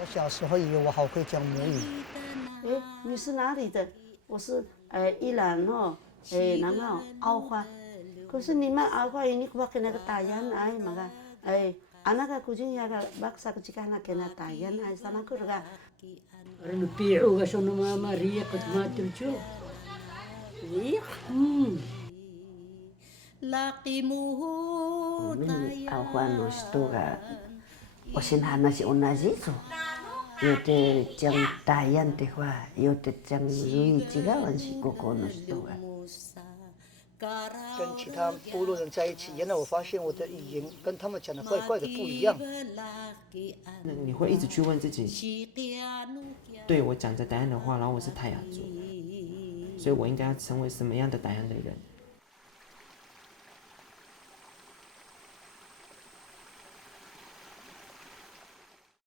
我小时候以为我好会讲母语。哎，你是哪里的？我是伊朗哦，然后澳花。可是你们澳花ini pakai naga tayan ay maga anaka kucingnya baksa kecikana kena tayan ay sana kurga. Piu ga sono Maria kot matrucho. Iya. Mimi澳花no stoga. Osinhana si unazizo. Yote jang tayan tehwa, yote jang zui jigawan si koko no stoga. 跟其他部落人在一起，原来我发现我的语言跟他们讲的怪怪的不一样。你会一直去问自己，对我讲着达安的话，然后我是泰雅族，所以我应该要成为什么样的达安的人？